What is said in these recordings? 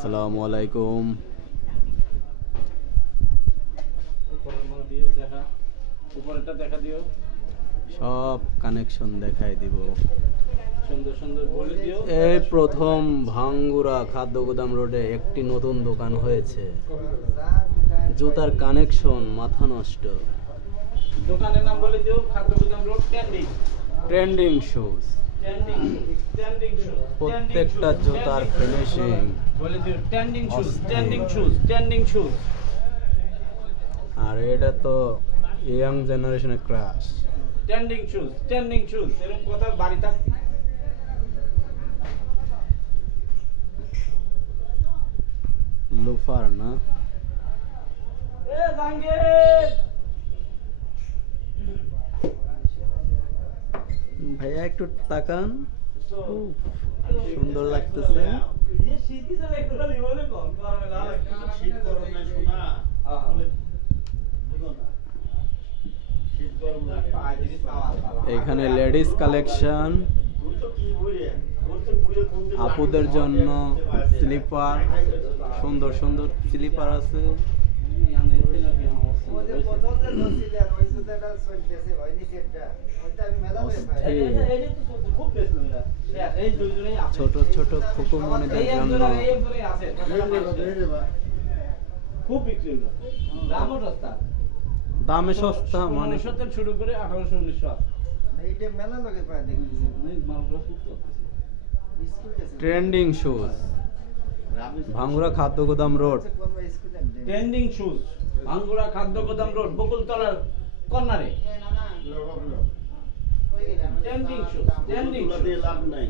আসসালামু আলাইকুম। উপরেরটা দেখা দিও, সব কানেকশন দেখাই দিব। সুন্দর সুন্দর বলে দিও। এই প্রথম ভাঙ্গুরা খাদ্য গোদাম রোডে একটি নতুন দোকান হয়েছে। জুতার কানেকশন মাথা নষ্ট। দোকানের নাম বলে দিও, খাদ্য গুদাম road, trending shoes, trending shoes, প্রত্যেকটা জুতার ফিনিশিং বলে দিও ট্রেন্ডিং শুজ, অস্থির। Trending shoes. আর এটা তো ইয়াং জেনারেশনের ক্রাশ। ট্রেন্ডিং শুজ এরকম কথা বাড়ি থাক। লোফার না এ জাঙ্গির, ভাইয়া একটু তাকান, উফ, সুন্দর লাগতেছে। এই শীতই তো এগুলো নিবলে কোন গরমে না শীত গরম নাই শোনা বলে বুঝো না শীত গরম লাগে এখানে লেডিস কালেকশন, তুই তো কি বুঝে তোর তো বুঝে কোন দিন আপুদের জন্য স্লিপার, সুন্দর সুন্দর স্লিপার আছে। ছোট ছোট খুকুমনিদের জন্য খুব বিক্রি হলো, দামও সস্তা, দামে সস্তা, মানে 1500 থেকে শুরু করে 1800 1900। এইটা মেলা লগে পায় দেখছি মালগুলো খুব চলতেছে। স্কুল গেছে ট্রেন্ডিং শুজ, ভাঙ্গুরা খাদ্য গোদাম রোড। কোন স্কুল ট্রেন্ডিং শুজ, ভাঙ্গুরা খাদ্য গোদাম রোড, বকুলতলার কর্নারে। ট্রেন্ডিং শুজ, ট্রেন্ডিং বকুলতলা দিয়ে লাভ নাই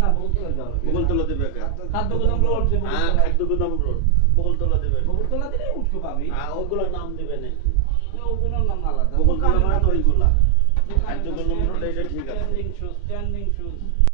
না, বকুলতলা যাও, বকুলতলা দেবে কা খাদ্য গোদাম রোড, যে হ্যাঁ বকুলতলা, খাদ্য গোদাম রোড বকুলতলা দেবে বকুলতলা দিলে উঠতে পাবি। আর ওগুলো নাম দেবে নাকি ওগুলোর নাম আলাদা। বকুলতলা মানে তো ওইগুলা খাদ্য গোদাম রোড এটা ঠিক আছে ট্রেন্ডিং শুজ।